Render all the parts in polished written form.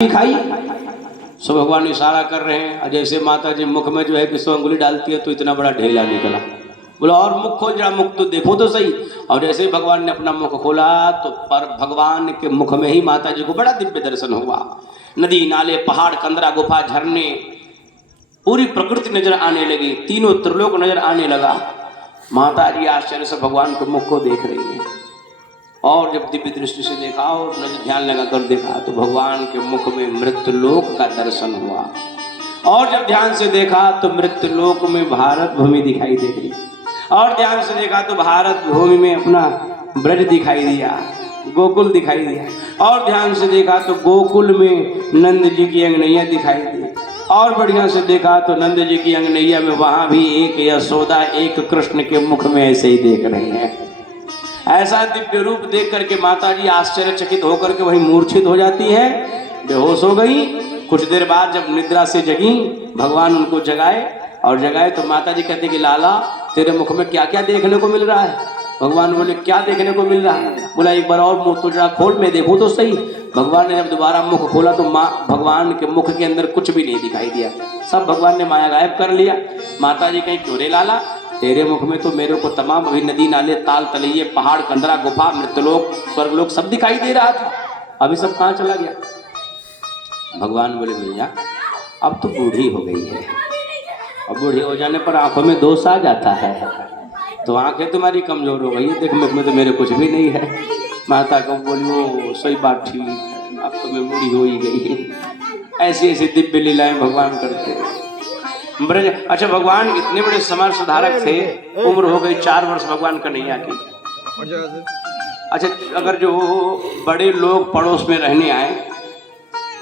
खाई। सो भगवान इशारा कर रहे हैं, जैसे माता जी मुख में जो है कि 100 अंगुली डालती है तो इतना बड़ा ढेला निकला। बोला और मुख खोल जरा, मुख तो देखो तो सही। और जैसे ही भगवान ने अपना मुख खोला तो पर भगवान के मुख में ही माता जी को बड़ा दिव्य दर्शन हुआ। नदी नाले पहाड़ कंदरा गुफा झरने पूरी प्रकृति नजर आने लगी, तीनों त्रिलोक नजर आने लगा। माता जी आश्चर्य से भगवान के मुख को देख रही है। और जब दिव्य दृष्टि से देखा और नजर ध्यान लगाकर देखा तो भगवान के मुख में मृत्युलोक का दर्शन हुआ। और जब ध्यान से देखा तो मृत्युलोक में भारत भूमि दिखाई दे गई। और ध्यान से देखा तो भारत भूमि में अपना ब्रज दिखाई दिया, गोकुल दिखाई दिया। और ध्यान से देखा तो गोकुल में नंद जी की अंगनैया दिखाई दी। और बढ़िया से देखा तो नंद जी की अंगनैया में वहां भी एक यशोदा एक कृष्ण के मुख में ऐसे ही देख रही है। ऐसा दिव्य रूप देख करके माता जी आश्चर्यचकित होकर के वहीं मूर्छित हो जाती है, बेहोश हो गई। कुछ देर बाद जब निद्रा से जगी, भगवान उनको जगाए और जगाए तो माता जी कहते कि लाला तेरे मुख में क्या क्या देखने को मिल रहा है। भगवान बोले क्या देखने को मिल रहा है। बोला एक बार और मुंह तो जरा खोल, मैं देखूं तो सही। भगवान ने जब दोबारा मुख खोला तो भगवान के मुख के अंदर कुछ भी नहीं दिखाई दिया, सब भगवान ने माया गायब कर लिया। माता जी कहीं क्यों रे लाला, तेरे मुख में तो मेरे को तमाम अभी नदी नाले ताल तलैये पहाड़ कंदरा गुफा मृत्युलोक स्वर्गलोक सब दिखाई दे रहा था, अभी सब कहाँ चला गया। भगवान बोले भैया अब तो बूढ़ी हो गई है, अब बूढ़ी हो जाने पर आंखों में दोष आ जाता है, तो आंखें तुम्हारी कमजोर हो गई है, देख मुख में तो मेरे कुछ भी नहीं है। माता को बोली वो सही बात ठीक है, अब तो मैं बूढ़ी हो ही गई। ऐसी ऐसी दिव्य लीलाएं भगवान करते हैं ब्रज। अच्छा भगवान इतने बड़े समाज सुधारक थे, उम्र हो गई 4 वर्ष भगवान कन्हैया की। अच्छा अगर जो बड़े लोग पड़ोस में रहने आए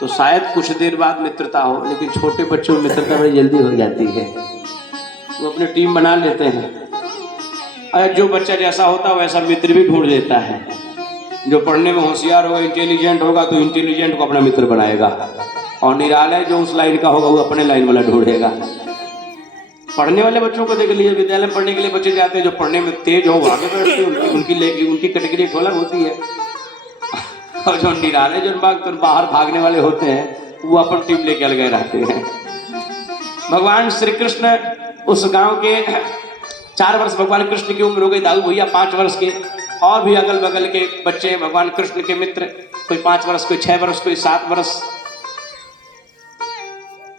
तो शायद कुछ देर बाद मित्रता हो, लेकिन छोटे बच्चों में मित्रता बड़ी जल्दी हो जाती है, वो अपनी टीम बना लेते हैं। अरे जो बच्चा जैसा होता है वैसा मित्र भी ढूंढ लेता है। जो पढ़ने में होशियार होगा इंटेलिजेंट होगा तो इंटेलिजेंट को अपना मित्र बनाएगा, और निरालय जो उस लाइन का होगा वो अपने लाइन वाला ढूंढेगा। पढ़ने वाले बच्चों को देख लीजिए, विद्यालय पढ़ने के लिए बच्चे जाते हैं, जो पढ़ने में तेज हो वो आगे बैठते हैं, उनकी कैटेगरी एक अलग होती है। और जो निराले जो बाहर भागने वाले होते हैं वो अपन टीम लेके अलग रहते हैं। भगवान श्री कृष्ण उस गांव के 4 वर्ष भगवान कृष्ण की उम्र हो गई, दाऊ भैया 5 वर्ष के, और भी अगल बगल के बच्चे भगवान कृष्ण के मित्र, कोई 5 वर्ष कोई 6 वर्ष कोई 7 वर्ष।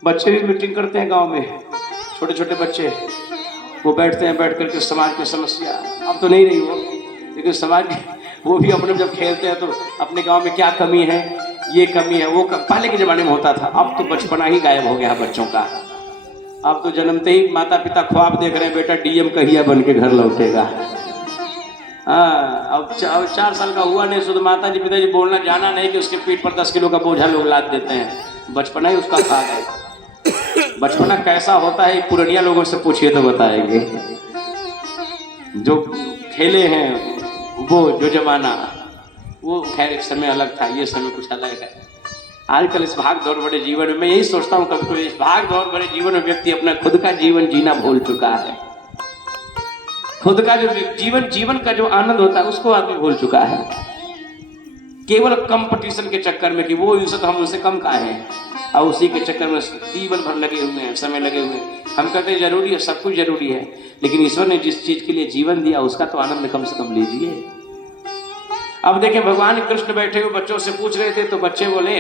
बच्चे भी मीटिंग करते हैं गांव में, छोटे छोटे बच्चे वो बैठते हैं, बैठ करके समाज की समस्या, अब तो नहीं रही वो, लेकिन समाज वो भी अपने जब खेलते हैं तो अपने गांव में क्या कमी है, ये कमी है, वो पहले के जमाने में होता था। अब तो बचपना ही गायब हो गया बच्चों का। अब तो जन्मते ही माता पिता ख्वाब देख रहे हैं बेटा डीएम कहिया बन के घर लौटेगा। हाँ अब 4 साल का हुआ नहीं, शुद्ध माता जी पिताजी बोलना जाना नहीं कि उसके पीठ पर 10 किलो का बोझा लोग लाद देते हैं। बचपना ही उसका खा गए। बचपना कैसा होता है पुरानिया लोगों से पूछिए तो बताएंगे। जो खेले हैं वो जो जमाना, वो खैर एक समय अलग था, ये समय कुछ अलग है। आजकल इस भाग दौड़ भरे जीवन में मैं यही सोचता हूँ कभी कभी, इस भाग दौड़ भरे जीवन में व्यक्ति अपना खुद का जीवन जीना भूल चुका है। खुद का जो जीवन का जो आनंद होता है उसको आदमी भूल चुका है, केवल कंपटीशन के चक्कर में कि वो इनसे तो हम उनसे कम का है, और उसी के चक्कर में जीवन भर लगे हुए हैं, समय लगे हुए हैं। हम कहते हैं जरूरी है, सब कुछ जरूरी है, लेकिन ईश्वर ने जिस चीज के लिए जीवन दिया उसका तो आनंद कम से कम लीजिए। अब देखिए भगवान कृष्ण बैठे हुए बच्चों से पूछ रहे थे तो बच्चे बोले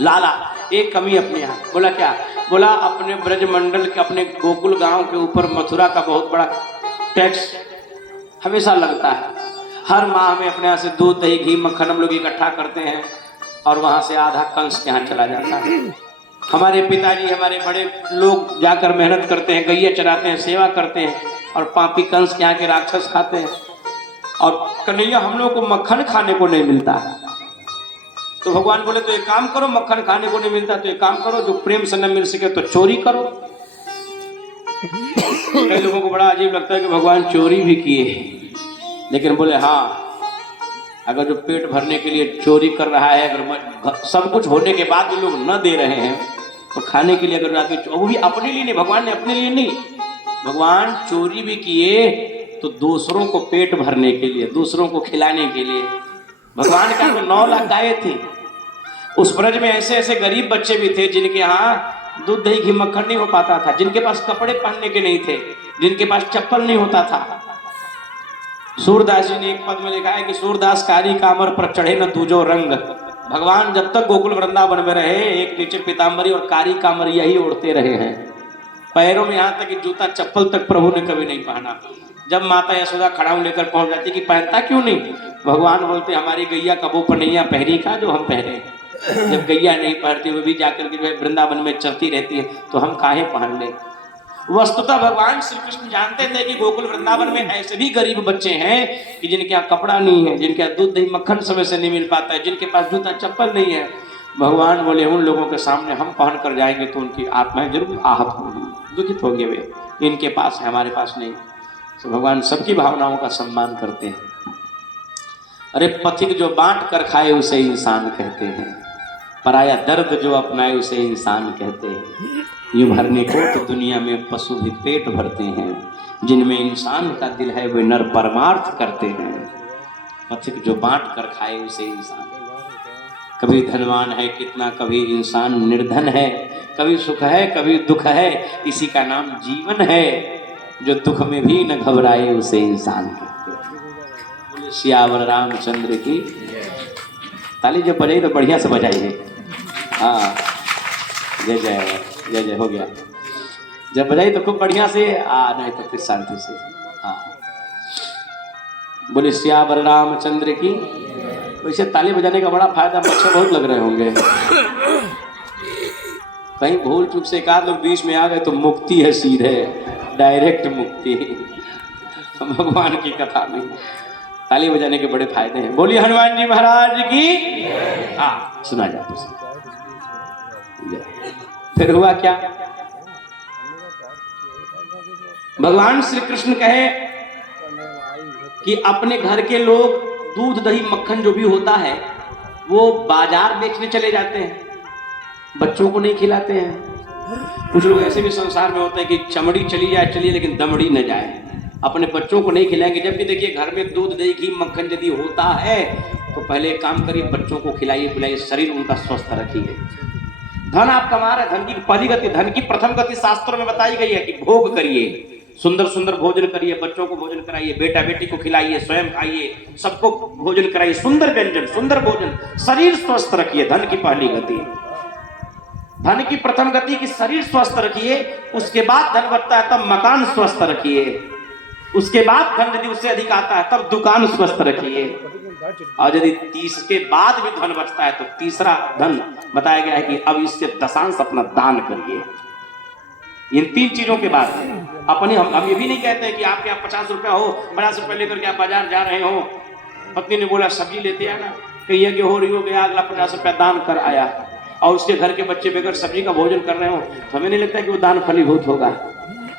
लाला एक कमी अपने यहाँ। बोला क्या? बोला अपने ब्रज मंडल के अपने गोकुल गांव के ऊपर मथुरा का बहुत बड़ा टैक्स हमेशा लगता है। हर माह में अपने यहाँ से दूध दही घी मक्खन हम लोग इकट्ठा करते हैं और वहां से आधा कंस के यहाँ चला जाता है। हमारे पिताजी हमारे बड़े लोग जाकर मेहनत करते हैं, गैया चराते हैं, सेवा करते हैं, और पापी कंस के यहाँ के राक्षस खाते हैं, और कन्हैया हम लोग को मक्खन खाने को नहीं मिलता है। तो भगवान बोले तो एक काम करो, मक्खन खाने को नहीं मिलता तो एक काम करो, जो प्रेम से न मिल सके तो चोरी करो। कई लोगों को बड़ा अजीब लगता है कि भगवान चोरी भी किए, लेकिन बोले हाँ अगर जो पेट भरने के लिए चोरी कर रहा है, अगर सब कुछ होने के बाद भी लोग न दे रहे हैं तो खाने के लिए अगर आदमी, वो भी अपने लिए नहीं, भगवान ने अपने लिए नहीं, भगवान चोरी भी किए तो दूसरों को पेट भरने के लिए, दूसरों को खिलाने के लिए। भगवान का तो 9 लाख गायें थी, उस ब्रज में ऐसे ऐसे गरीब बच्चे भी थे जिनके यहाँ दूध दही घी मक्खन नहीं हो पाता था, जिनके पास कपड़े पहनने के नहीं थे, जिनके पास चप्पल नहीं होता था। सूरदास जी ने एक पद में लिखा है कि सूरदास कारी कामर पर चढ़े न दूजो रंग। भगवान जब तक गोकुल वृंदावन में रहे एक नीचे पीताम्बरी और कारी कामर यही ओढ़ते रहे हैं। पैरों में यहाँ तक कि जूता चप्पल तक प्रभु ने कभी नहीं पहना। जब माता यशोदा खड़ाऊ लेकर पहुंच जाती कि पहनता क्यों नहीं, भगवान बोलते हमारी गैया कबो पनैया पहनी का जो हम पहने। जब गैया नहीं पहनती वो भी जाकर के वृंदावन में चलती रहती है तो हम काहे पहन ले। वस्तुतः भगवान श्री कृष्ण जानते थे कि गोकुल वृंदावन में ऐसे भी गरीब बच्चे हैं कि जिनके यहाँ कपड़ा नहीं है, जिनके यहाँ दूध दही मक्खन समय से नहीं मिल पाता है, जिनके पास जूता चप्पल नहीं है। भगवान बोले उन लोगों के सामने हम पहन कर जाएंगे तो उनकी आत्माएं जरूर आहत होंगी, दुखित होंगे। वे इनके पास है हमारे पास नहीं। तो भगवान सबकी भावनाओं का सम्मान करते हैं। अरे पथिक जो बांट कर खाए उसे इंसान कहते हैं, पराया दर्द जो अपनाए उसे इंसान कहते हैं। यूं भरने को तो दुनिया में पशु भी पेट भरते हैं, जिनमें इंसान का दिल है वे नर परमार्थ करते हैं। पथिक जो बांट कर खाए उसे इंसान। कभी धनवान है कितना, कभी इंसान निर्धन है, कभी सुख है कभी दुख है, इसी का नाम जीवन है। जो दुख में भी न घबराए उसे इंसान कहते हैं। बोले सियावर रामचंद्र की। ताली जब बजाई तो बढ़िया से बजाइए। हाँ जय जय जय जय हो गया। जब बजाई तो खूब बढ़िया से, नहीं तो फिर शांति से। हाँ बोले सियावर रामचंद्र की। वैसे ताली बजाने का बड़ा फायदा, बच्चे बहुत लग रहे होंगे। कहीं भूल चूक से एक आध लोग बीच में आ गए तो मुक्ति है, सीधे डायरेक्ट मुक्ति भगवान की कथा में। ताली बजाने के बड़े फायदे हैं। बोलिए हनुमान जी महाराज की। हाँ सुना जाता। फिर हुआ क्या, भगवान श्री कृष्ण कहे कि अपने घर के लोग दूध दही मक्खन जो भी होता है वो बाजार बेचने चले जाते हैं, बच्चों को नहीं खिलाते हैं। कुछ लोग ऐसे भी संसार में होते हैं कि चमड़ी चली जाए चलिए लेकिन दमड़ी न जाए, अपने बच्चों को नहीं खिलाएंगे। जब भी देखिए घर में दूध दही घी मक्खन यदि होता है तो पहले एक काम करिए, बच्चों को खिलाइए पिलाइए, शरीर उनका स्वस्थ रखिए। धन आप कमा रहे, धन की पहली गति, धन की प्रथम गति शास्त्रों में बताई गई है कि भोग करिए, सुंदर सुंदर भोजन करिए, बच्चों को भोजन कराइए, बेटा बेटी को खिलाइए, स्वयं खाइए, सबको भोजन कराइए, सुंदर व्यंजन सुंदर भोजन, शरीर स्वस्थ रखिए। धन की पहली गति, धन की प्रथम गति की शरीर स्वस्थ रखिए। उसके बाद धन बढ़ता है तब मकान स्वस्थ रखिए। उसके बाद धन यदि उससे अधिक आता है तब दुकान स्वस्थ रखिए। और यदि 30 के बाद भी धन बचता है तो तीसरा धन बताया गया है कि अब इससे दशांश अपना दान करिए। इन 3 चीजों के बाद अपने हम ये भी नहीं कहते हैं कि आपके यहाँ 50 रुपया हो, 50 रुपया लेकर के आप बाजार जा रहे हो, पत्नी ने बोला सब्जी लेते आना, कहीं यज्ञ हो रही हो गया, अगला 50 रुपया दान कर आया और उसके घर के बच्चे बगैर सब्जी का भोजन कर रहे हो, तो हमें नहीं लगता कि वो दान फलीभूत होगा।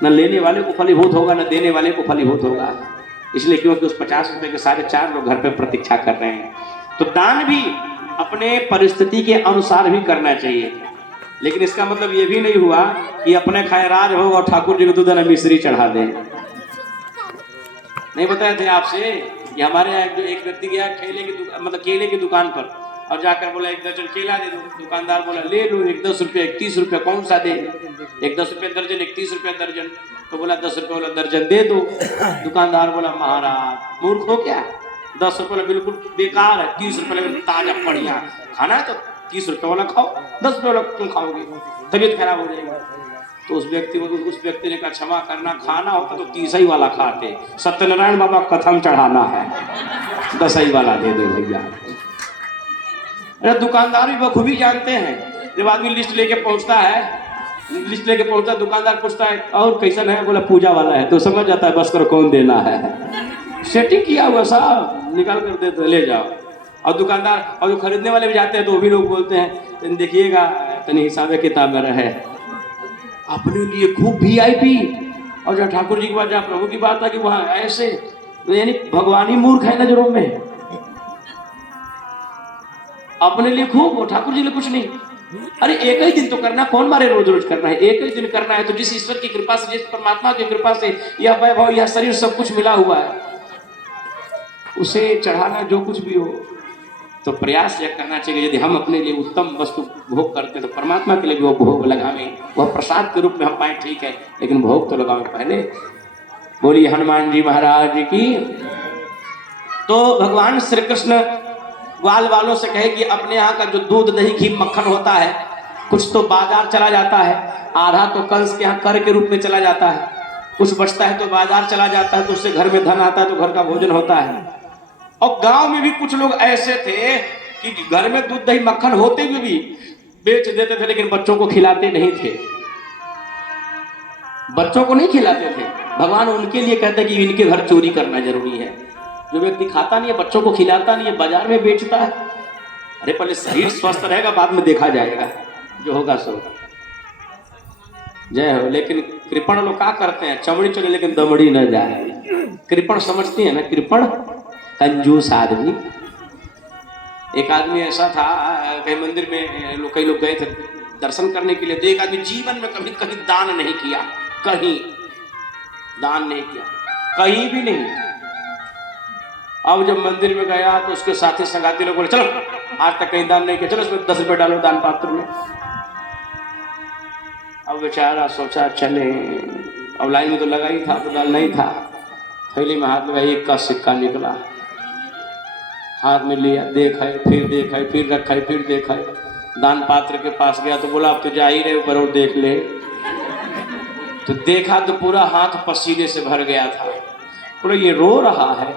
न लेने वाले को फलीभूत होगा न देने वाले को फलीभूत होगा। इसलिए क्योंकि उस 50 रुपए के 4.5 लोग घर पे प्रतीक्षा कर रहे हैं। तो दान भी अपने परिस्थिति के अनुसार भी करना चाहिए, लेकिन इसका मतलब ये भी नहीं हुआ कि अपने खाए राज भोग और ठाकुर जी को दूध न मिश्री चढ़ा दें। नहीं बताए थे आपसे कि हमारे यहाँ एक व्यक्ति गया केले की दुकान पर और जाकर बोला 1 दर्जन केला दे दो। दुकानदार बोला ले लो, 1 10 रुपये 31 रुपये कौन सा दे, 1 10 रुपये दर्जन 31 रुपये दर्जन। तो बोला 10 रुपये वाला दर्जन दे दो। दुकानदार बोला महाराज मूर्ख हो क्या, 10 रुपये वाला बिल्कुल बेकार है, 30 रुपये वाला ताजा बढ़िया खाना है तो 30 रुपये वाला खाओ, 10 रुपये वाला क्यों खाओगे, तबीयत खराब हो जाएगी। तो उस व्यक्ति ने कहा क्षमा करना, खाना होता तो 30 वाला खाते, सत्यनारायण बाबा कथम चढ़ाना है, 10 वाला दे दो भैया। अरे दुकानदार भी बखूबी जानते हैं। जब आदमी लिस्ट लेके पहुंचता है, दुकानदार पूछता है और कैसन है, बोला पूजा वाला है, तो समझ जाता है बस करो कौन देना है। सेटिंग किया हुआ साहब निकाल कर दे तो ले जाओ। और दुकानदार और जो खरीदने वाले भी जाते हैं तो वो भी लोग बोलते हैं देखिएगा तनी हिसाब किताब में रहे, अपने लिए खूब VIP। और जब ठाकुर जी की बात, जहाँ प्रभु की बात था कि वहाँ ऐसे, तो यानी भगवान ही मूर्ख है नजरों में, अपने लिए खूब और ठाकुर जी लिए कुछ नहीं। अरे एक ही दिन तो करना, कौन मारे रोज रोज करना है, एक ही दिन करना है। तो जिस ईश्वर की कृपा से, जिस परमात्मा की कृपा से यह वैभव यह शरीर सब कुछ मिला हुआ है, उसे चढ़ाना जो कुछ भी हो। तो प्रयास यह करना चाहिए यदि हम अपने लिए उत्तम वस्तु भोग करते हैं तो परमात्मा के लिए भी वो भोग लगावें, वह प्रसाद के रूप में हम पाए ठीक है, लेकिन भोग तो लगावें पहले। बोलिए हनुमान जी महाराज की। तो भगवान श्री कृष्ण ग्वाल वालों से कहे कि अपने यहाँ का जो दूध दही घी मक्खन होता है कुछ तो बाजार चला जाता है, आधा तो कंस के यहाँ कर के रूप में चला जाता है, कुछ बचता है तो बाजार चला जाता है, तो उससे घर में धन आता है तो घर का भोजन होता है। और गांव में भी कुछ लोग ऐसे थे कि घर में दूध दही मक्खन होते हुए भी बेच देते थे, लेकिन बच्चों को खिलाते नहीं थे, बच्चों को नहीं खिलाते थे। भगवान उनके लिए कहते हैं कि इनके घर चोरी करना जरूरी है। जो व्यक्ति खाता नहीं है, बच्चों को खिलाता नहीं है, बाजार में बेचता है, अरे पहले शरीर स्वस्थ रहेगा, बाद में देखा जाएगा, जो होगा सो होगा। जय हो। लेकिन कृपण लोग क्या करते हैं, चमड़ी चले लेकिन दमड़ी न जाए। कृपण समझती है ना, कृपण कंजूस आदमी। एक आदमी ऐसा था, कहीं मंदिर में कई लोग गए थे दर्शन करने के लिए, तो एक आदमी जीवन में कभी कहीं दान नहीं किया, कहीं दान नहीं किया, कहीं भी नहीं। अब जब मंदिर में गया तो उसके साथी संगाती लोग बोले चलो आज तक कहीं दान नहीं किया, चलो इसमें 10 रुपए डालो दान पात्र में। अब बेचारा सोचा चले, अब लाइन में तो लगा ही था, तो दान नहीं था, थैली में हाथ में 1 का सिक्का निकला, हाथ में लिया, देखा फिर रखा, फिर देखा, दान पात्र के पास गया तो बोला अब तो जा ही रहे ऊपर और देख ले। तो देखा तो पूरा हाथ पसीने से भर गया था, पूरा ये रो रहा है,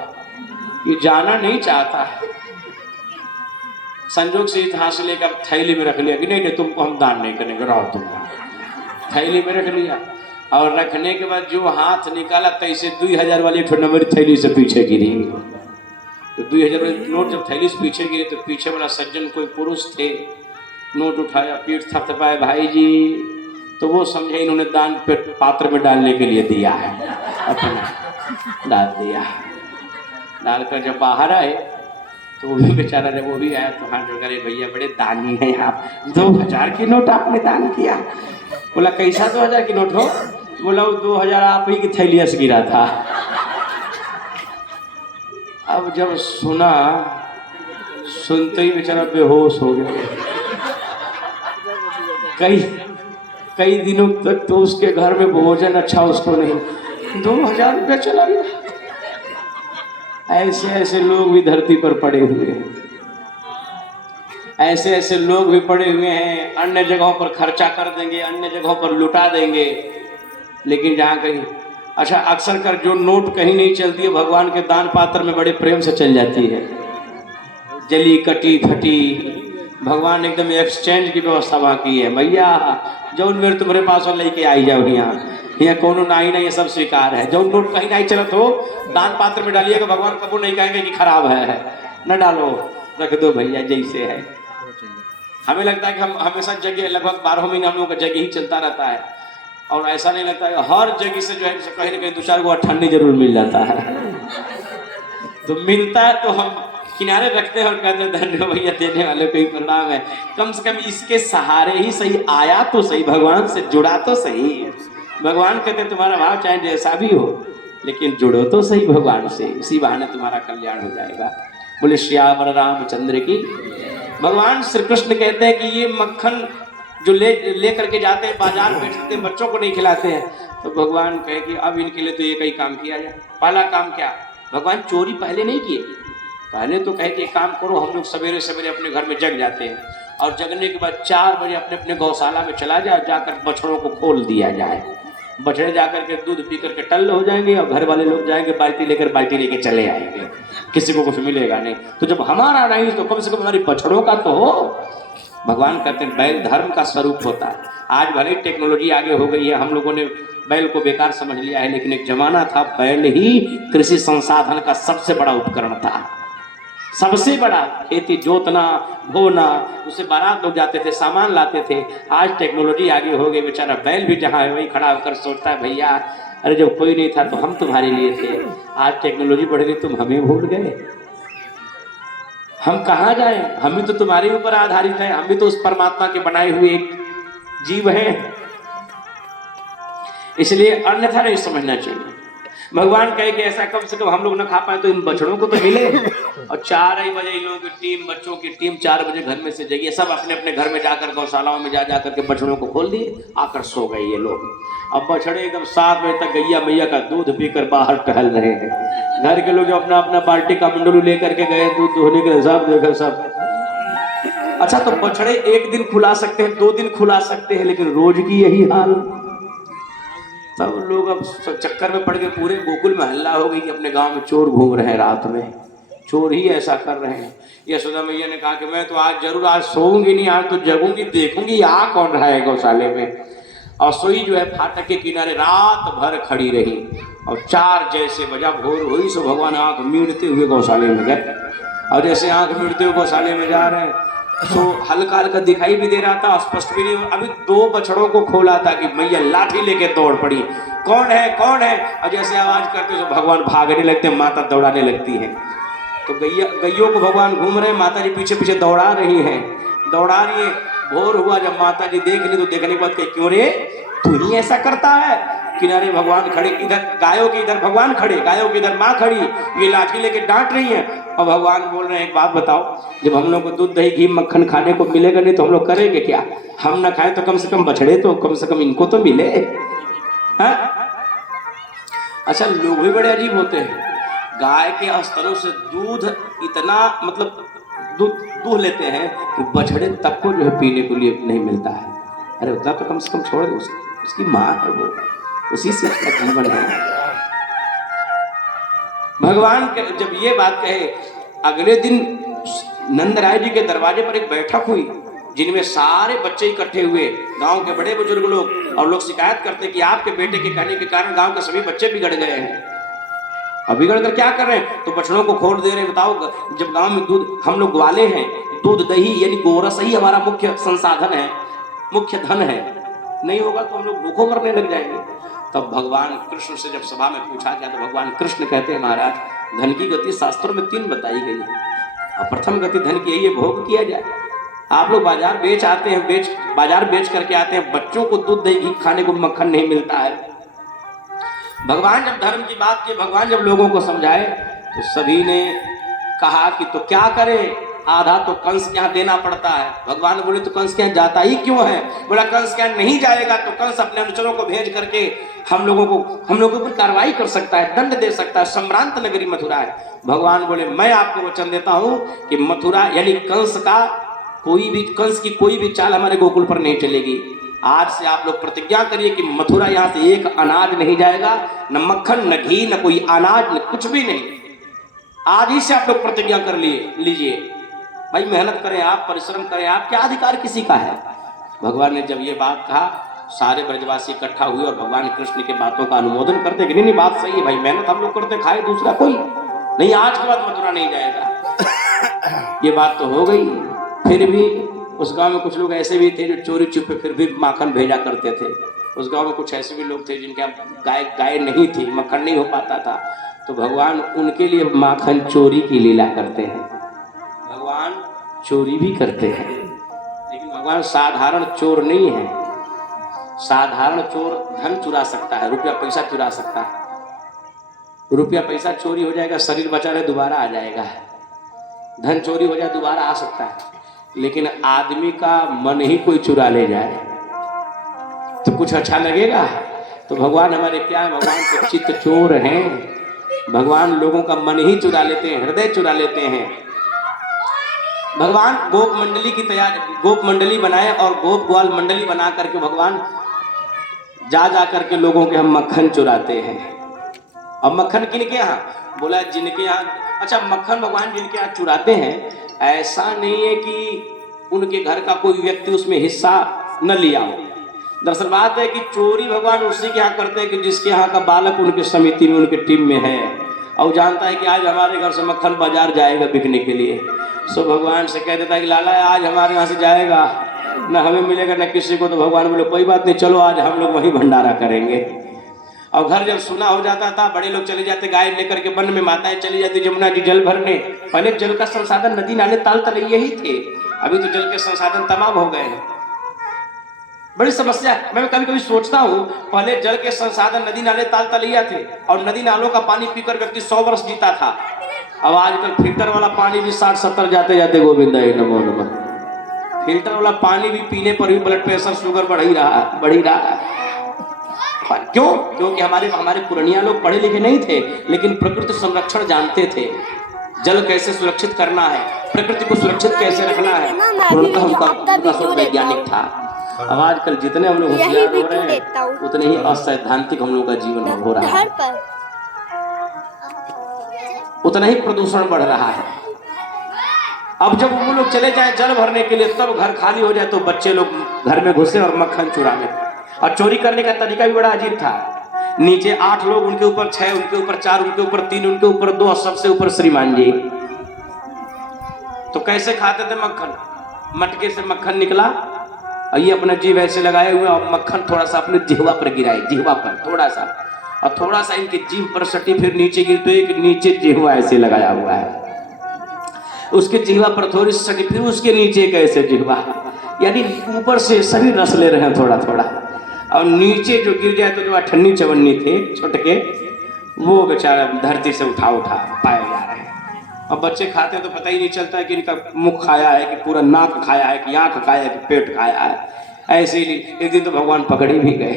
ये जाना नहीं चाहता है। संजोग से हाथ से लेकर थैली में रख लिया कि नहीं तुमको हम दान नहीं करेंगे, रहो तुम। थैली में रख लिया और रखने के बाद जो हाथ निकाला तैसे 2000 वाली नंबर थैली से पीछे गिरी। तो 2000 वाले नोट जब थैली से पीछे गिरे तो पीछे वाला सज्जन कोई पुरुष थे, नोट उठाया, पीठ थपथपाए, भाई जी, तो वो समझे इन्होंने दान पात्र में डालने के लिए दिया है, अपना डाल दिया। डालकर जब बाहर आए तो वो भी बेचारा जब वो भी आया तो हाथ जोड़, भैया बड़े दानी हैं आप, 2000 की नोट आपने दान किया। बोला कैसा 2000 की नोट हो? बोला वो 2000 आप ही की थैलिया से गिरा था। अब जब सुना, सुनते ही बेचारा बेहोश हो गया। कई दिनों तक तो उसके घर में भोजन अच्छा उसको नहीं, 2000 रुपया चला गया। ऐसे ऐसे लोग भी धरती पर पड़े हुए हैं, ऐसे ऐसे लोग भी पड़े हुए हैं, अन्य जगहों पर खर्चा कर देंगे, अन्य जगहों पर लुटा देंगे, लेकिन जहाँ कहीं अच्छा अक्सर कर जो नोट कहीं नहीं चलती है भगवान के दान पात्र में बड़े प्रेम से चल जाती है। जली कटी फटी भगवान एकदम एक्सचेंज की व्यवस्था वहाँ की है। भैया जो मेरे तुम्हारे पास लेके आई जाओ, यहाँ कोनो नहीं नहीं, ये सब स्वीकार है। जो नोट कहीं नहीं चलत हो दान पात्र में डालिएगा, भगवान कबू नहीं कहेंगे कि खराब है, न डालो, रख दो भैया जैसे है। हमें लगता है कि हम हमेशा जगह लगभग 12 महीने हम लोगों का जगह ही चलता रहता है, और ऐसा नहीं लगता है हर जगह से जो है कहीं ना कहीं 2-4 को 98 जरूर मिल जाता है। तो मिलता है तो हम किनारे रखते हैं और कहते हैं धन्य भैया देने वाले को ही प्रणाम है। कम से कम इसके सहारे ही सही, आया तो सही, भगवान से जुड़ा तो सही। भगवान कहते तुम्हारा भाव चाहे जैसा भी हो, लेकिन जुड़ो तो सही भगवान से, इसी बहाने तुम्हारा कल्याण हो जाएगा। बोले श्याम रामचंद्र की। भगवान श्री कृष्ण कहते हैं कि ये मक्खन जो ले करके जाते हैं बाजार बेचते हैं, बच्चों को नहीं खिलाते हैं, तो भगवान कहे कि अब इनके लिए तो एक ही काम किया जाए। पहला काम क्या? भगवान चोरी पहले नहीं किए, पहले तो कहे कि एक काम करो, हम लोग सवेरे सवेरे अपने घर में जग जाते हैं और जगने के बाद 4 बजे अपने अपने गौशाला में चला जाए, जाकर बछड़ों को खोल दिया जाए। बछड़े जाकर के दूध पी करके टल्ल हो जाएंगे और घर वाले लोग जाएंगे बाल्टी लेके चले आएंगे, किसी को कुछ मिलेगा नहीं। तो जब हमारा नहीं तो कम से कम हमारी बछड़ों का तो हो। भगवान कहते हैं बैल धर्म का स्वरूप होता है। आज भले टेक्नोलॉजी आगे हो गई है, हम लोगों ने बैल को बेकार समझ लिया है, लेकिन एक जमाना था बैल ही कृषि संसाधन का सबसे बड़ा उपकरण था, सबसे बड़ा। खेती जोतना बोना, उससे बारात लोग जाते थे, सामान लाते थे। आज टेक्नोलॉजी आगे हो गई, बेचारा बैल भी जहाँ है वहीं खड़ा होकर सोचता है भैया अरे जब कोई नहीं था तो हम तुम्हारे लिए थे, आज टेक्नोलॉजी बढ़ गई तुम हमें भूल गए, हम कहाँ जाएं? हम भी तो तुम्हारे ऊपर आधारित हैं, हम भी तो उस परमात्मा के बनाए हुए एक जीव हैं। इसलिए अन्यथा नहीं समझना चाहिए। भगवान कहे कि ऐसा कम से कम हम लोग ना खा पाए तो इन बछड़ों को तो मिले। और 4 ही बजे इन लोगों की टीम, बच्चों की टीम 4 बजे घर में से जगी, सब अपने अपने घर में जाकर गौशालाओं में जा करके बछड़ों को खोल दिए, आकर सो गए ये लोग। अब बछड़े एकदम 7 बजे तक गैया मैया का दूध पीकर बाहर टहल रहे हैं। घर के लोग जो अपना अपना बाल्टी का मुंडलू लेकर के गए दूध दोहने के हिसाब देखकर सब। अच्छा, तो बछड़े 1 दिन खुला सकते हैं, 2 दिन खुला सकते हैं, लेकिन रोज की यही हाल। सब लोग अब चक्कर में पड़ गए, पूरे गोकुल में हल्ला हो गई कि अपने गांव में चोर घूम रहे हैं, रात में चोर ही ऐसा कर रहे हैं। यशोदा मैया ने कहा कि मैं तो आज जरूर, आज सोऊंगी नहीं, आज तो जगूंगी, देखूंगी आ कौन रहा है गौशाले में। और सोई जो है फाटक के किनारे रात भर खड़ी रही, और 4 जैसे बजा भोर हुई सो भगवान आंख मीड़ते हुए गौशाले में गए। और जैसे आंख मीड़ते हुए गौशाले में जा रहे हैं तो हल्का हल्का दिखाई भी दे रहा था, स्पष्ट भी नहीं। अभी 2 बछड़ों को खोला था कि मैया लाठी लेके दौड़ पड़ी, कौन है कौन है। और जैसे आवाज करते तो भगवान भागने लगते, माता दौड़ाने लगती है। तो गैयों को भगवान घूम रहे, माता जी पीछे पीछे दौड़ा रही है, दौड़ा रही है। भोर हुआ जब माता जी देख ली तो देखने के बाद कही, क्यों रे तू ही ऐसा करता है। किनारे भगवान खड़े, इधर गायों के इधर भगवान खड़े, गायों के इधर माँ खड़ी, ये लाठी लेके डांट रही है। और भगवान बोल रहे हैं, एक बात बताओ, जब हम लोग को दूध दही घी मक्खन खाने को मिलेगा नहीं तो हम लोग करेंगे क्या। हम ना खाएं तो कम से कम बछड़े तो कम से कम इनको तो मिले। हाँ? अच्छा, लोग भी बड़े अजीब होते हैं, गाय के स्तनों से दूध इतना मतलब दूध लेते हैं कि बछड़े तक को जो है पीने के लिए नहीं मिलता है। अरे उतना तो कम से कम छोड़ दो, उसकी माँ है वो, उसी से उसका जीवन है। भगवान जब ये बात कहे, अगले दिन नंदराय जी के दरवाजे पर एक बैठक हुई जिनमें सारे बच्चे इकट्ठे हुए, गांव के बड़े बुजुर्ग लोग। और लोग शिकायत करते कि आपके बेटे के कहने के कारण गांव के सभी बच्चे बिगड़ गए हैं। अब बिगड़ कर क्या कर रहे हैं, तो बछड़ों को खोल दे रहे हैं। बताओ, जब गांव में दूध, हम लोग ग्वाले हैं, दूध दही यानी गोरस ही हमारा मुख्य संसाधन है, मुख्य धन है, नहीं होगा तो हम लोग भूखों मरने लग जाएंगे। तब भगवान कृष्ण से जब सभा में पूछा गया तो भगवान कृष्ण कहते हैं, महाराज, धन की गति शास्त्रों में 3 बताई गई है। और प्रथम गति धन की है, ये भोग किया जाए। आप लोग बाजार बेच आते हैं, बाजार बेच करके आते हैं, बच्चों को दूध दही घी खाने को मक्खन नहीं मिलता है। भगवान जब धर्म की बात की, भगवान जब लोगों को समझाए तो सभी ने कहा कि तो क्या करें, आधा तो कंस के यहाँ देना पड़ता है। भगवान बोले तो कंस के यहाँ जाता ही क्यों है। बोला कंस के यहाँ नहीं जाएगा तो कंस अपने अनुचरों को भेज करके हम लोगों पर कार्रवाई कर सकता है, दंड दे सकता है। सम्रांत नगरी मथुरा है। भगवान बोले मैं आपको वचन देता हूं कि मथुरा यानी कंस की कोई भी चाल हमारे गोकुल पर नहीं चलेगी। आज से आप लोग प्रतिज्ञा करिए कि मथुरा यहाँ से एक अनाज नहीं जाएगा, न मक्खन न घी न कोई अनाज न कुछ भी नहीं। आज ही से आप लोग प्रतिज्ञा कर लीजिए। भाई मेहनत करें आप, परिश्रम करें आप, क्या अधिकार किसी का है। भगवान ने जब ये बात कहा, सारे ब्रजवासी इकट्ठा हुए और भगवान कृष्ण की बातों का अनुमोदन करते कि नहीं बात सही है भाई, मेहनत हम लोग करते, खाए दूसरा कोई नहीं, आज के बाद मथुरा नहीं जाएगा। ये बात तो हो गई। फिर भी उस गांव में कुछ लोग ऐसे भी थे जो चोरी छुपे फिर भी माखन भेजा करते थे। उस गांव में कुछ ऐसे भी लोग थे जिनके गाय नहीं थी, मक्खन नहीं हो पाता था, तो भगवान उनके लिए माखन चोरी की लीला करते हैं। भगवान चोरी भी करते हैं, लेकिन भगवान साधारण चोर नहीं है। साधारण चोर धन चुरा सकता है, रुपया पैसा चुरा सकता है। रुपया पैसा चोरी हो जाएगा, शरीर बचा रहे दोबारा आ जाएगा। धन चोरी हो जाए दोबारा आ सकता है, लेकिन आदमी का मन ही कोई चुरा ले जाए तो कुछ अच्छा लगेगा। तो भगवान हमारे क्या है, भगवान तो चित्त चोर हैं। भगवान लोगों का मन ही चुरा लेते हैं, हृदय चुरा लेते हैं। भगवान गोप मंडली बनाए और गोप ग्वाल मंडली बना करके भगवान जा करके लोगों के हम मक्खन चुराते हैं। अब मक्खन किनके यहाँ, बोला जिनके यहाँ। अच्छा, मक्खन भगवान जिनके यहाँ चुराते हैं, ऐसा नहीं है कि उनके घर का कोई व्यक्ति उसमें हिस्सा न लिया हो। दरअसल बात है कि चोरी भगवान उसी के यहाँ करते हैं कि जिसके यहाँ का बालक उनके समिति में, उनके टीम में है और जानता है कि आज हमारे घर से मक्खन बाजार जाएगा बिकने के लिए। सो भगवान से कह देता है कि लाला आज हमारे यहाँ से जाएगा, न हमें मिलेगा न किसी को। तो भगवान बोले कोई बात नहीं, चलो आज हम लोग वहीं भंडारा करेंगे। और घर जब सुना हो जाता था, बड़े लोग चले जाते गाय लेकर के वन में, माताएं चली जाती जमुना जी जल भरने। पहले जल का संसाधन नदी नाले ताल तलैये ही थे, अभी तो जल के संसाधन तमाम हो गए हैं। बड़ी समस्या। मैं कभी कभी सोचता हूँ, पहले जल के संसाधन नदी नाले ताल तलैया थे और नदी नालों का पानी पीकर व्यक्ति 100 वर्ष जीता था। अब आजकल फिल्टर वाला पानी भी 60-70 जाते जाते गोविंद नमो नमः। फिल्टर वाला पानी भी पीने पर भी ब्लड प्रेशर शुगर बढ़ ही रहा है। क्यों? क्योंकि हमारे पुरानिया लोग पढ़े लिखे नहीं थे, लेकिन प्रकृति संरक्षण जानते थे। जल कैसे सुरक्षित करना है, प्रकृति को सुरक्षित कैसे रखना है, उनका सोच वैज्ञानिक था। अब आजकल जितने हम लोग होशियार हो रहे हैं, उतने ही असैद्धांतिक हम लोग का जीवन हो रहा है, उतना ही प्रदूषण बढ़ रहा है। अब जब वो लोग चले जाए जल भरने के लिए, तब घर खाली हो जाए तो बच्चे लोग घर में घुसे और मक्खन चुराने। और चोरी करने का तरीका भी बड़ा अजीब था। नीचे 8 लोग, उनके ऊपर 6, उनके ऊपर 4, उनके ऊपर 3, उनके ऊपर 2 और सबसे ऊपर श्रीमान जी। तो कैसे खाते थे मक्खन? मटके से मक्खन निकला और ये अपना जीभ ऐसे लगाए हुए और मक्खन थोड़ा सा अपने जिह्वा पर गिराए, जिह्वा पर थोड़ा सा, और थोड़ा सा इनकी जीभ पर सटी, फिर नीचे गिर, तो एक नीचे जिह्वा ऐसे लगाया हुआ है, उसके जिह्वा पर थोड़ी सटी, फिर उसके नीचे कैसे जिह्वा, यानी ऊपर से सभी रस ले रहे हैं थोड़ा थोड़ा, और नीचे जो गिर जाए तो जो अठन्नी चवन्नी थे छोटके, वो बेचारा धरती से उठा पाए जा रहे हैं। अब बच्चे खाते हैं तो पता ही नहीं चलता है कि इनका मुख खाया है कि पूरा नाक खाया है कि आँख खाया है कि पेट खाया है। ऐसे ही एक दिन तो भगवान पकड़े भी गए।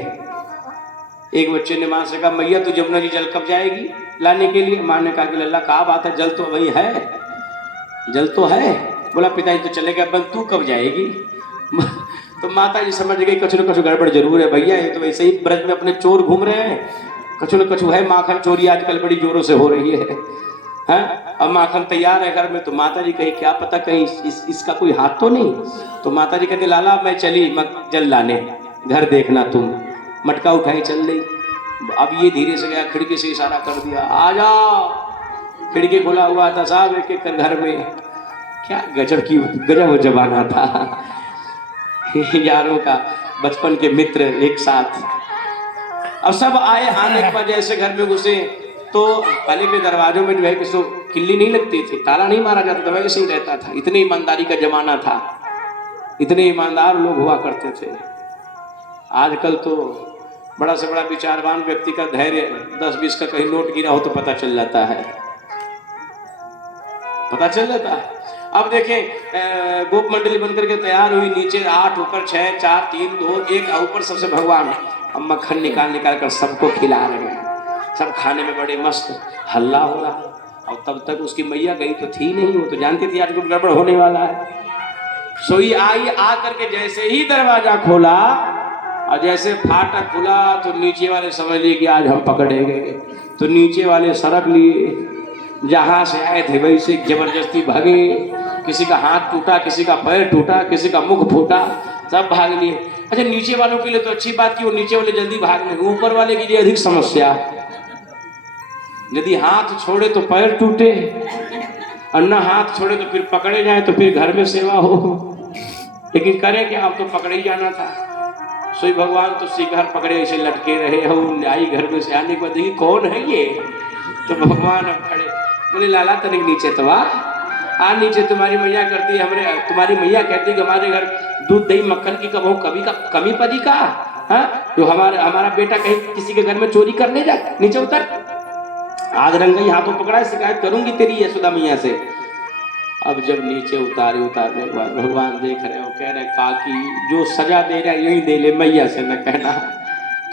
एक बच्चे ने माँ से कहा, मैया तू जमुना जी जल कब जाएगी लाने के लिए? माँ ने कहा कि लल्ला कहा बात है, जल तो वही है, जल तो है। बोला पिताजी तो चले गए, बन तू कब जाएगी? तो माता जी समझ गई कुछ न कुछ गड़बड़ जरूर है भैया, ये तो वैसे ही ब्रज में अपने चोर घूम रहे हैं, कुछ न कुछ है। माखन चोरी आजकल बड़ी जोरों से हो रही है, हैं? अब माखन तैयार है घर में, तो माता जी कहीं क्या पता कहीं इसका कोई हाथ तो नहीं। तो माता जी कहते लाला मैं चली जल लाने, घर देखना तुम। मटका उठाई चल रही। अब ये धीरे से गया, खिड़की से इशारा कर दिया, आ जाओ। खिड़की खुला हुआ था, साहब एक एक कर घर में। क्या गजब जमाना था। यारों का, बचपन के मित्र एक साथ। अब सब आए, आने के बाद जैसे घर में घुसे तो पहले के दरवाजों में जो है कि किल्ली नहीं लगती थी, ताला नहीं मारा जाता था, वैसे ही रहता था। इतनी ईमानदारी का जमाना था, इतने ईमानदार लोग हुआ करते थे। आजकल तो बड़ा से बड़ा विचारवान व्यक्ति का धैर्य 10-20 का कहीं नोट गिरा हो तो पता चल जाता है, पता चल जाता है। अब देखें, गोप मंडली बनकर के तैयार हुई, नीचे 8, ऊपर 6, 4, 3, 2, 1, ऊपर सबसे भगवान। अब मक्खन निकाल कर सबको खिला रहे हैं, सब खाने में बड़े मस्त, हल्ला हो रहा। और तब तक उसकी मैया गई तो थी नहीं, वो तो जानती थी आज कुछ गड़बड़ होने वाला है। सोई आई, आ करके जैसे ही दरवाजा खोला और जैसे फाटक खुला तो नीचे वाले समझ लिए कि आज हम पकड़े गए। तो नीचे वाले सड़क लिए, जहाँ से आए थे वैसे जबरदस्ती भागे। किसी का हाथ टूटा, किसी का पैर टूटा, किसी का मुख फूटा, सब भाग लिए। अच्छा, नीचे वालों के लिए तो अच्छी बात की वो नीचे वाले जल्दी भाग ले, ऊपर वाले के लिए अधिक समस्या। यदि हाथ छोड़े तो पैर टूटे, और न हाथ छोड़े तो फिर पकड़े जाए, तो फिर घर में सेवा हो। लेकिन करें क्या, अब तो पकड़े ही जाना था। सोई भगवान तो शिकार पकड़े ऐसे लटके रहे हो। आई घर में से आने को देखी कौन है ये, तो भगवान अब खड़े। बोले लाला तनिक नीचे तो आ नीचे, तुम्हारी मैया करती है, तुम्हारी मैया कहती है कि हमारे घर दूध दही मक्खन की कमी पदी का, हाँ? जो हमारा बेटा कहीं किसी के घर में चोरी करने जाए, नीचे उतर। आज रंगई हाथों पकड़ा, शिकायत करूंगी तेरी यशोदा मैया से। अब जब नीचे उतारने के बाद भगवान देख रहे हो, कह रहे काकी जो सजा दे रहा है यही दे ले, मैया से न कहना,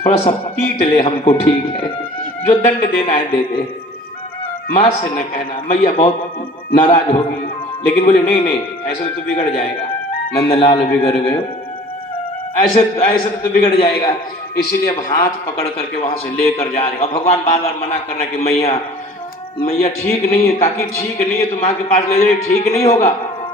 थोड़ा सा पीट ले हमको, ठीक है, जो दंड देना है दे दे, माँ से न कहना, मैया बहुत नाराज होगी। लेकिन बोले नहीं ऐसे तो बिगड़ जाएगा, नंदलाल बिगड़ गए, ऐसे तो बिगड़ जाएगा। इसीलिए अब हाथ पकड़ करके वहां से लेकर जा रहे। और भगवान बार बार मना कर रहे कि मैया ठीक नहीं है, काकी ठीक नहीं है, तो माँ के पास ले जाइए, ठीक नहीं होगा।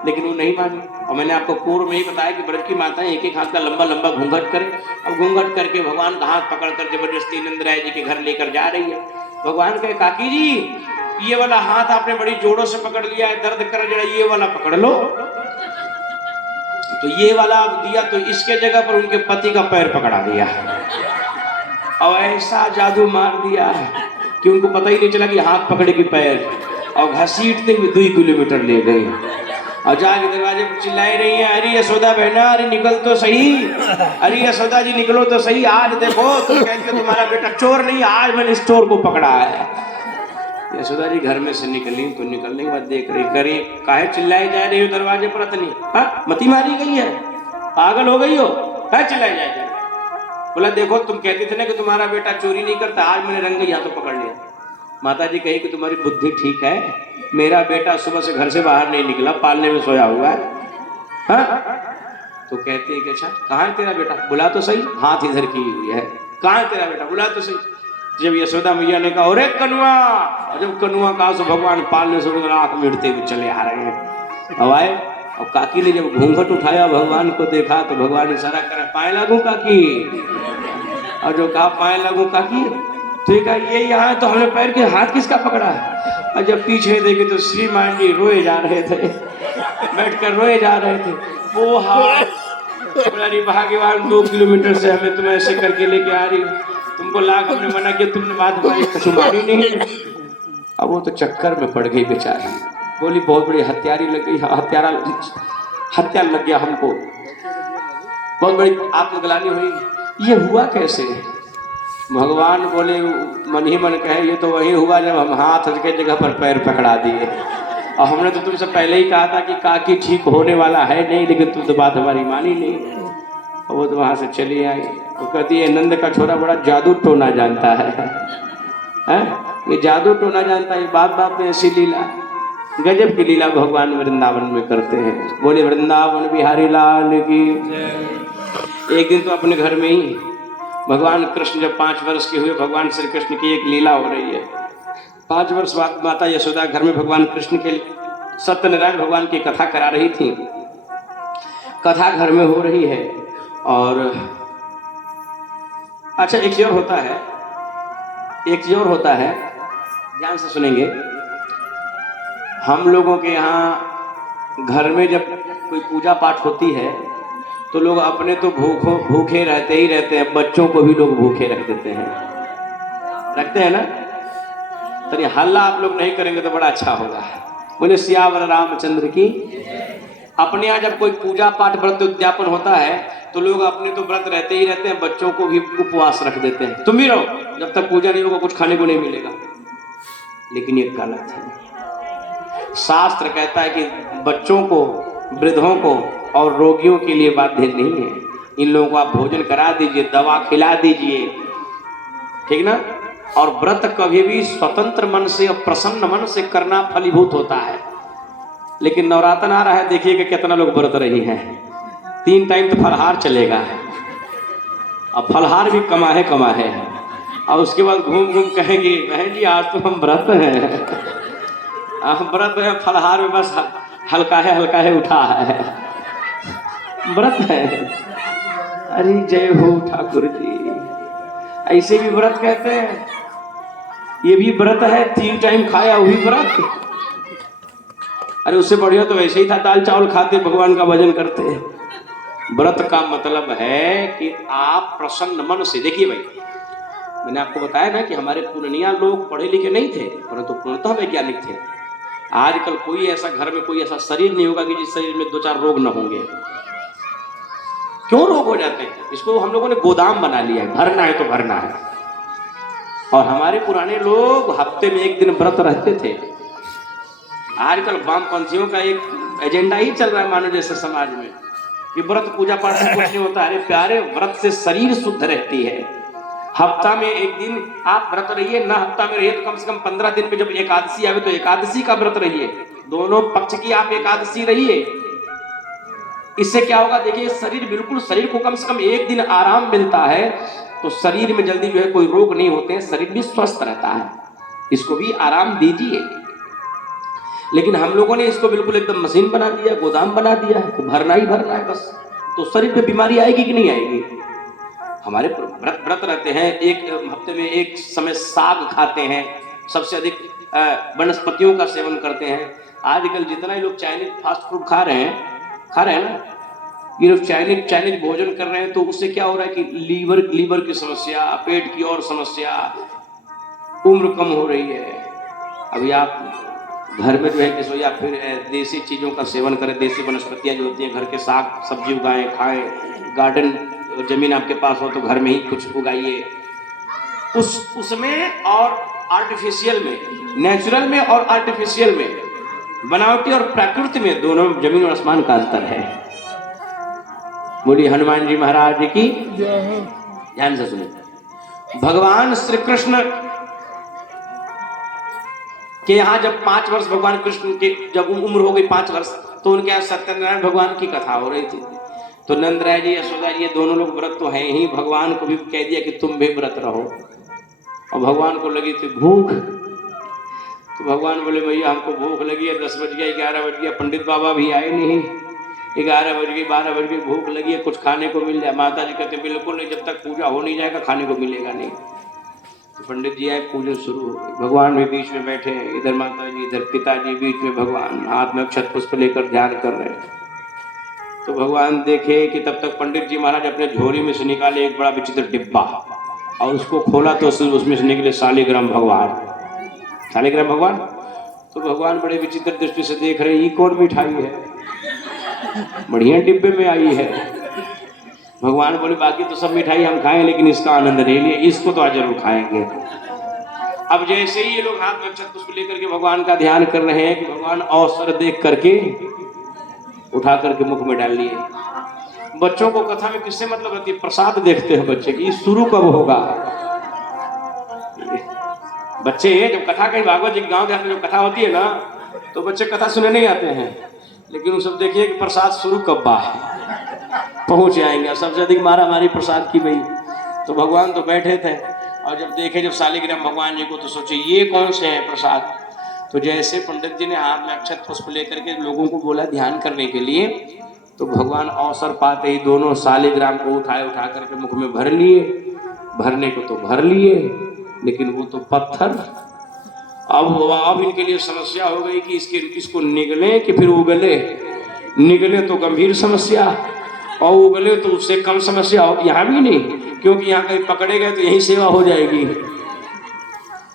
लेकिन वो नहीं मानी। और मैंने आपको पूर्व में ही बताया कि ब्रज की माताएं एक एक हाथ का लंबा लंबा घूंघट करें। अब घूंघट करके भगवान का हाथ पकड़ कर जबरदस्ती नंदराय जी के घर लेकर जा रही है। भगवान कहे काकी जी ये वाला हाथ आपने बड़ी जोरों से पकड़ लिया है, दर्द कर जरा ये वाला पकड़ लो। तो ये वाला अब दिया तो इसके जगह पर उनके पति का पैर पकड़ा दिया और ऐसा जादू मार दिया कि उनको पता ही नहीं चला कि हाथ पकड़े कि पैर, और घसीटते हुए 2 किलोमीटर ले गए। और जाके दरवाजे पर चिल्लाई रही है, अरे यशोदा बहना, अरे निकल तो सही, अरे यशोदा जी निकलो तो सही, आज देखो तुम कहते तुम्हारा बेटा चोर नहीं, आज मैंने इस चोर को पकड़ा है। यशोदा जी घर में से निकली तो निकलने के बाद देख रही, करी काहे चिल्लाई जा रही हो दरवाजे पर इतनी, हाँ मती मारी गई है, पागल हो गई हो, है चिल्लाई जा रही। बोला देखो तुम कहते थे ना कि तुम्हारा बेटा चोरी नहीं करता, आज मैंने रंगे हाथों पकड़ लिया। माता जी कही कि तुम्हारी बुद्धि ठीक है, मेरा बेटा सुबह से घर से बाहर नहीं निकला, पालने में सोया हुआ है। हाँ? तो कहती है कि अच्छा कहाँ है तेरा बेटा, बुला तो सही, हाथ इधर की हुई है, कहाँ है तेरा बेटा, बुला तो सही। जब यशोदा मैया ने कहा अरे कनुआ, जब कनुआ कहा तो भगवान पालने से आंख मिटते हुए चले आ रहे हैं। अब आए, अब काकी ने जब घूंघट उठाया भगवान को देखा तो भगवान इशारा करे पाए लागू काकी, और जो कहा पाए लागू काकी, ठीक है ये यहाँ है तो हमने पैर के हाथ किसका पकड़ा है। और जब पीछे देखे तो श्रीमान जी रोए जा रहे थे, बैठकर रोए जा रहे थे। वो हाथ भाग्यवान 2 किलोमीटर से हमें तुम ऐसे करके लेके आ रही, तुमको लाख हमने मना किया, तुमने बात हमारी कसुमारी नहीं। अब वो तो चक्कर में पड़ गई बेचारी, बोली बहुत बड़ी हत्यारी लग गई, हत्या लग गया हमको, बहुत बड़ी आत्मग्लानि हुई। ये हुआ कैसे? भगवान बोले मन ही मन कहे ये तो वही हुआ जब हम हाथ के जगह पर पैर पकड़ा दिए, और हमने तो तुमसे पहले ही कहा था कि काकी ठीक होने वाला है नहीं, लेकिन तुम तो बात हमारी मानी नहीं। और वो तो वहां से चली आई। वो कहती है नंद का छोरा बड़ा जादू टोना जानता है? ये जादू टोना जानता है, बाप बाप में ऐसी लीला, गजब की लीला भगवान वृंदावन में करते हैं। बोले वृंदावन बिहारी लाल की। एक दिन तो अपने घर में ही भगवान कृष्ण जब 5 वर्ष के हुए, भगवान श्री कृष्ण की एक लीला हो रही है। 5 वर्ष बाद माता यशोदा घर में भगवान कृष्ण के सत्यनारायण भगवान की कथा करा रही थी। कथा घर में हो रही है और अच्छा एक चीज और होता है, एक चीज और होता है, ध्यान से सुनेंगे। हम लोगों के यहाँ घर में जब कोई पूजा पाठ होती है तो लोग अपने तो भूखे रहते ही रहते हैं, बच्चों को भी लोग भूखे रख देते हैं, रखते हैं ना। तो ये हल्ला आप लोग नहीं करेंगे तो बड़ा अच्छा होगा। बोले सियावर रामचंद्र की। अपने यहाँ जब कोई पूजा पाठ व्रत उद्यापन होता है तो लोग अपने तो व्रत रहते ही रहते हैं, बच्चों को भी उपवास रख देते हैं, तुम भी रहो जब तक पूजा नहीं होगा, कुछ खाने को नहीं मिलेगा। लेकिन ये गलत है। शास्त्र कहता है कि बच्चों को, वृद्धों को और रोगियों के लिए बाध्य नहीं है। इन लोगों को आप भोजन करा दीजिए, दवा खिला दीजिए, ठीक ना। और व्रत कभी भी स्वतंत्र मन से और प्रसन्न मन से करना फलीभूत होता है। लेकिन नवरात्र आ रहा है, देखिएगा कितना लोग व्रत रही हैं। 3 टाइम तो फलहार चलेगा, अब फलहार भी कमा है और उसके बाद घूम घूम कहेंगे बहन जी आज तो हम व्रत हैं। व्रत है, फलहार में बस हल्का है उठा है, व्रत है। अरे जय हो ठाकुर जी, ऐसे भी व्रत कहते हैं, ये भी व्रत है। 3 टाइम खाया वही व्रत। अरे उससे बढ़िया तो वैसे ही था, दाल चावल खाते भगवान का भजन करते हैं। व्रत का मतलब है कि आप प्रसन्न मन से, देखिए भाई मैंने आपको बताया ना कि हमारे पुरनिया लोग पढ़े लिखे नहीं थे, परंतु पूर्णतः वैज्ञानिक थे। आजकल कोई ऐसा घर में कोई ऐसा शरीर नहीं होगा कि जिस शरीर में 2-4 रोग न होंगे। क्यों रोग हो जाते हैं? इसको हम लोगों ने गोदाम बना लिया है, भरना है तो भरना है। और हमारे पुराने लोग हफ्ते में 1 दिन व्रत रहते थे। आजकल वामपंथियों का एक एजेंडा ही चल रहा है मानो जैसे समाज में कि व्रत पूजा पाठ से कुछ नहीं होता। अरे प्यारे, व्रत से शरीर शुद्ध रहती है। हफ्ता में 1 दिन आप व्रत रहिए, ना हफ्ता में रहिए तो कम से कम 15 दिन में जब एकादशी आवे तो एकादशी का व्रत रहिए, दोनों पक्ष की आप एकादशी रहिए। इससे क्या होगा देखिए, शरीर को कम से कम 1 दिन आराम मिलता है तो शरीर में जल्दी जो है कोई रोग नहीं होते हैं, शरीर भी स्वस्थ रहता है। इसको भी आराम दीजिए। लेकिन हम लोगों ने इसको बिल्कुल एकदम मशीन बना दिया, गोदाम बना दिया है, तो भरना ही भरना है बस। तो शरीर पे बीमारी आएगी कि नहीं आएगी? हमारे व्रत रहते हैं, एक हफ्ते में 1 समय साग खाते हैं, सबसे अधिक वनस्पतियों का सेवन करते हैं। आजकल जितना ही लोग चाइनीज फास्ट फूड खा रहे हैं ना, ये लोग चाइनीज भोजन कर रहे हैं, तो उससे क्या हो रहा है कि लीवर की समस्या, पेट की और समस्या, उम्र कम हो रही है। अभी आप घर में जो है कि सो या फिर देसी चीज़ों का सेवन करें, देसी वनस्पतियाँ जो होती हैं घर के साग सब्जी उगाएं खाएं, गार्डन जमीन आपके पास हो तो घर में ही कुछ उगाइए। उसमें और आर्टिफिशियल में, नेचुरल में और आर्टिफिशियल में, बनावटी और प्राकृतिक में दोनों जमीन और आसमान का अंतर है। बोलिए हनुमान जी महाराज की ध्यान से सुनिए। भगवान श्री कृष्ण के यहाँ जब 5 वर्ष भगवान कृष्ण की जब उम्र हो गई 5 वर्ष, तो उनके यहाँ सत्यनारायण भगवान की कथा हो रही थी। तो नंदराय जी यशोदा जी ये दोनों लोग व्रत तो हैं ही, भगवान को भी कह दिया कि तुम भी व्रत रहो। और भगवान को लगी थी भूख, तो भगवान बोले भैया हमको भूख लगी है, 10 बज गया 11 बज गया, पंडित बाबा भी आए नहीं, 11 बज गई 12 बज गई, भूख लगी है, कुछ खाने को मिल जाए। माता जी कहते बिल्कुल नहीं, जब तक पूजा हो नहीं जाएगा खाने को मिलेगा नहीं। तो पंडित जी आए, पूजन शुरू हो गई, भगवान भी बीच में बैठे हैं, इधर माता जी इधर पिताजी, बीच में भगवान हाथ में अक्षत पुष्प लेकर ध्यान कर रहे हैं। तो भगवान देखे कि तब तक पंडित जी महाराज अपने झोली में से निकाले एक बड़ा विचित्र डिब्बा और उसको खोला तो उसमें से निकले शालिग्राम भगवान। शालिग्राम भगवान तो भगवान बड़े विचित्र दृष्टि से देख रहे, ये कौन मिठाई है, बढ़िया डिब्बे में आई है। भगवान बोले बाकी तो सब मिठाई हम खाएं लेकिन इसका आनंद नहीं लिए, इसको तो आज जरूर खाएंगे। अब जैसे ही ये लोग हाथ में अक्षत पुष्प लेकर के भगवान का ध्यान कर रहे हैं कि भगवान अवसर देख करके उठा करके मुख में डाल लिए। बच्चों को कथा में किससे मतलब रहती है, प्रसाद देखते हैं बच्चे की शुरू कब होगा। बच्चे जब कथा कहीं भागवत जी गांव देहात में जब कथा होती है ना, तो बच्चे कथा सुनने नहीं आते हैं, लेकिन वो सब देखिए कि प्रसाद शुरू कब बा पहुंच जाएंगे। सबसे अधिक मारा मारी प्रसाद की गई। तो भगवान तो बैठे थे और जब देखे जब शालिग्राम भगवान जी को, तो सोचे ये कौन से हैं प्रसाद। तो जैसे पंडित जी ने हाथ में अक्षत पुष्प लेकर के लोगों को बोला ध्यान करने के लिए, तो भगवान अवसर पाते ही दोनों शालिग्राम को उठा करके मुख में भर लिए। भरने को तो भर लिए, लेकिन वो तो पत्थर। अब इनके लिए समस्या हो गई कि इसको निगले कि फिर उगले। निगले तो गंभीर समस्या, और उगले तो उससे कम समस्या हो। यहाँ भी नहीं, क्योंकि यहाँ कहीं पकड़े गए तो यही सेवा हो जाएगी।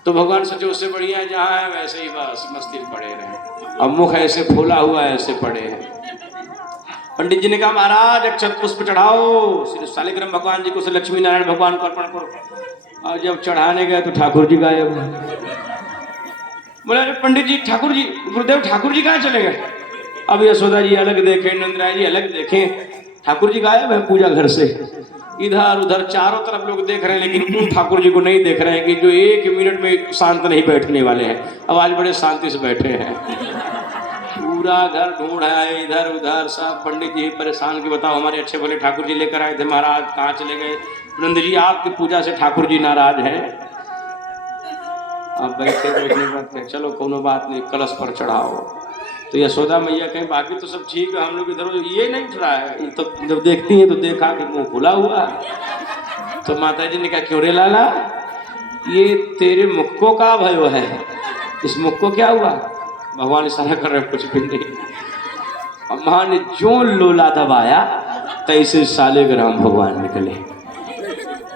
तो भगवान सोचे उससे बढ़िया जहाँ है वैसे ही बस मस्ती पड़े रहे। अब मुख ऐसे फूला हुआ ऐसे पड़े हैं। पंडित जी ने कहा महाराज अक्षत पुष्प चढ़ाओ शालिग्राम भगवान जी को, से लक्ष्मी नारायण भगवान को अर्पण करो। और जब चढ़ाने गए तो ठाकुर जी गायब। बोले पंडित जी ठाकुर जी, गुरुदेव ठाकुर जी कहाँ चले गए। अब यशोदा जी अलग देखे, नंदराय जी अलग देखे, ठाकुर जी गायब है पूजा घर से। इधर उधर चारों तरफ लोग देख रहे हैं, लेकिन उन ठाकुर जी को नहीं देख रहे हैं कि जो 1 मिनट में शांत नहीं बैठने वाले हैं। अब आज बड़े शांति से बैठे हैं, पूरा घर ढूंढ है इधर उधर सब। पंडित जी परेशान कि बताओ हमारे अच्छे भले ठाकुर जी लेकर आए थे, महाराज कहाँ चले गए। नंद जी आपकी पूजा से ठाकुर जी नाराज हैं। अब बैठे चलो कोनो बात नहीं, कलश पर चढ़ाओ। तो यशोदा मैया कहीं बाकी तो सब ठीक है, हम लोग इधर ये नहीं उठ रहा है। तो जब देखती है तो देखा कि मुंह खुला हुआ। तो माता जी ने कहा क्यों रे लाला, ये तेरे मुख को का भयो है, इस मुख को क्या हुआ। भगवान इशारा कर रहे कुछ भी नहीं। अब मां ने जो लोला दबाया तैसे शालिग्राम भगवान निकले,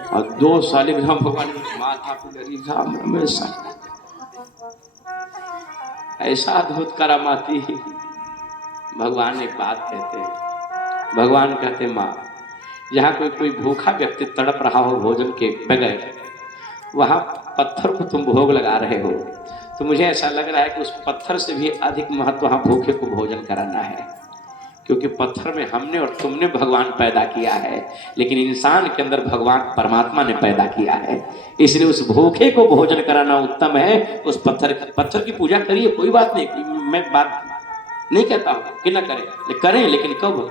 और 2 शालिग्राम भगवान माथा पे ऐसा अद्भुत करामाती। भगवान एक बात कहते हैं, भगवान कहते माँ जहाँ कोई भूखा व्यक्ति तड़प रहा हो भोजन के बगैर, वहाँ पत्थर को तुम भोग लगा रहे हो, तो मुझे ऐसा लग रहा है कि उस पत्थर से भी अधिक महत्व वहाँ भूखे को भोजन कराना है। क्योंकि पत्थर में हमने और तुमने भगवान पैदा किया है, लेकिन इंसान के अंदर भगवान परमात्मा ने पैदा किया है। इसलिए उस भूखे को भोजन कराना उत्तम है। उस पत्थर की पूजा करिए, कोई बात नहीं, मैं बात नहीं कहता हूँ कि न करें, लेकिन कब,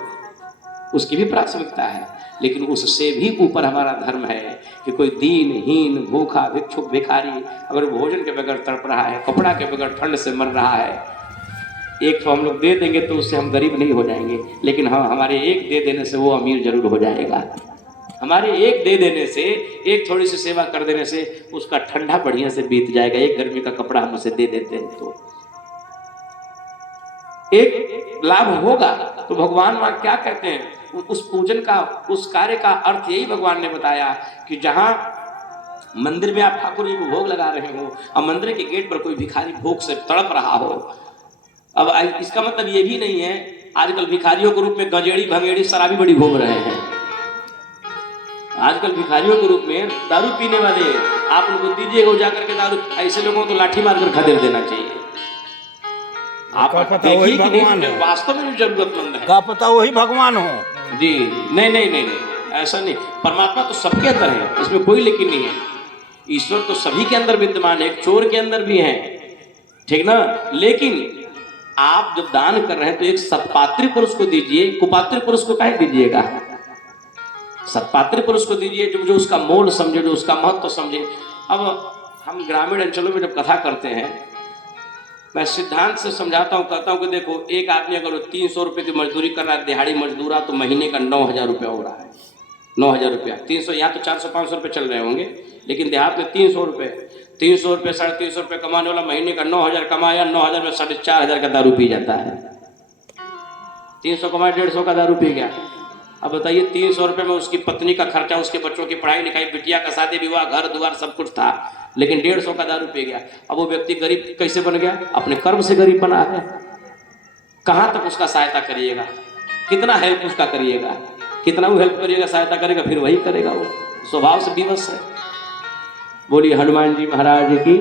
उसकी भी प्राथमिकता है। लेकिन उससे भी ऊपर हमारा धर्म है कि कोई दीनहीन भूखा भिक्षुक भिखारी अगर भोजन के बगैर तड़प रहा है, कपड़ा के बगैर ठंड से मर रहा है, एक तो हम लोग दे देंगे तो उससे हम गरीब नहीं हो जाएंगे, लेकिन हाँ हमारे एक दे देने से वो अमीर जरूर हो जाएगा। हमारे एक दे देने से, एक थोड़ी सी सेवा कर देने से उसका ठंडा बढ़िया से बीत जाएगा। एक गर्मी का कपड़ा हम उसे दे देते हैं तो एक लाभ होगा। तो भगवान वहां क्या कहते हैं, उस पूजन का, उस कार्य का अर्थ यही भगवान ने बताया कि जहां मंदिर में आप ठाकुर जी को भोग लगा रहे हो और मंदिर के गेट पर कोई भिखारी भूख से तड़प रहा हो, अब इसका मतलब ये भी नहीं है आजकल भिखारियों के रूप में गंजेड़ी भंगेड़ी शराबी बड़ी घूम रहे हैं। आजकल भिखारियों के रूप में दारू पीने वाले आप उनको दीजिएगा जाकर के दारू, ऐसे लोगों को तो लाठी मारकर खदेड़ देना चाहिए। आप देखिए कि नहीं वास्तव में जो जरूरतमंद है, क्या पता वही भगवान हो जी। नहीं नहीं नहीं नहीं, ऐसा नहीं। परमात्मा तो सबके अंदर है, इसमें कोई लेकिन नहीं है। ईश्वर तो सभी के अंदर विद्यमान है, एक चोर के अंदर भी है, ठीक ना। लेकिन आप जब दान कर रहे हैं तो एक सत्पात्री पुरुष को दीजिए, कुपात्री पुरुष को काहे दीजिएगा? सत्पात्री पुरुष को दीजिए जो उसका मोल समझे, जो उसका महत्व समझे। अब हम ग्रामीण अंचलों में जब कथा करते हैं, मैं सिद्धांत से समझाता हूँ, कहता हूँ कि देखो एक आदमी अगर 300 रुपये की मजदूरी कर रहा है, दिहाड़ी मजदूरा, तो महीने का 9,000 रुपया हो रहा है। 9,000 रुपया, 300, यहाँ तो 400-500 रुपये चल रहे होंगे, लेकिन देहात में 300 रुपये, 300 रुपये 350 रुपये कमाने वाला महीने का 9,000 कमाया, 9,000 में 4,500 का दारू पी जाता है। 300 कमाया, 150 का दारू पी गया। अब बताइए 300 रुपये में उसकी पत्नी का खर्चा, उसके बच्चों की पढ़ाई लिखाई, बिटिया का शादी विवाह, घर द्वार सब कुछ था, लेकिन 150 का दारू पी गया। अब वो व्यक्ति गरीब कैसे बन गया? अपने कर्म से गरीब बना है। कहाँ तक उसका सहायता करिएगा? कितना हेल्प उसका करिएगा? कितना वो हेल्प करिएगा, सहायता करेगा, फिर वही करेगा, वो स्वभाव से विवश है। बोलिए हनुमान जी महाराज की।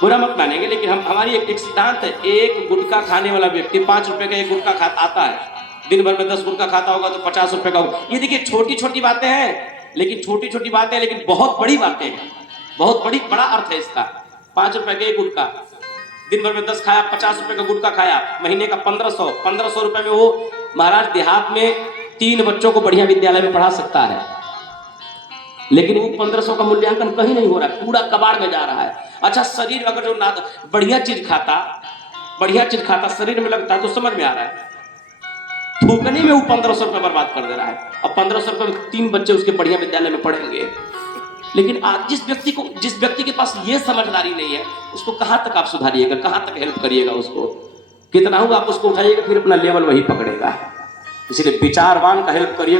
बुरा मत मानेंगे, लेकिन हमारी एक सिद्धांत है, एक गुटखा खाने वाला व्यक्ति 5 रुपए का एक गुटखा आता है, दिन भर में 10 गुटखा खाता होगा तो 50 रुपए का होगा। ये देखिए छोटी छोटी बातें हैं, लेकिन छोटी छोटी बातें हैं, लेकिन बहुत बड़ी बातें हैं, बहुत बड़ा अर्थ है इसका। 5 रुपए का एक गुटखा, दिन भर में 10 खाया, 50 रुपए का गुटखा खाया, महीने का 1500 रुपए में वो महाराज देहात में 3 बच्चों को बढ़िया विद्यालय में पढ़ा सकता है। लेकिन वो 1500 का मूल्यांकन कहीं नहीं हो रहा है, पूरा कबाड़ में जा रहा है। अच्छा, शरीर अगर जो बढ़िया चीज खाता शरीर में लगता है तो समझ में आ रहा है, थूकने में वो 1500 रुपये बर्बाद कर दे रहा है, और 1500 रुपये में 3 बच्चे उसके बढ़िया विद्यालय में पढ़ेंगे। लेकिन आज जिस व्यक्ति के पास ये समझदारी नहीं है, उसको कहाँ तक आप सुधारिएगा, कहाँ तक हेल्प करिएगा उसको? कितना हो आप उसको उठाइएगा, फिर अपना लेवल वही पकड़ेगा। इसलिए विचारवान का हेल्प करिएगा।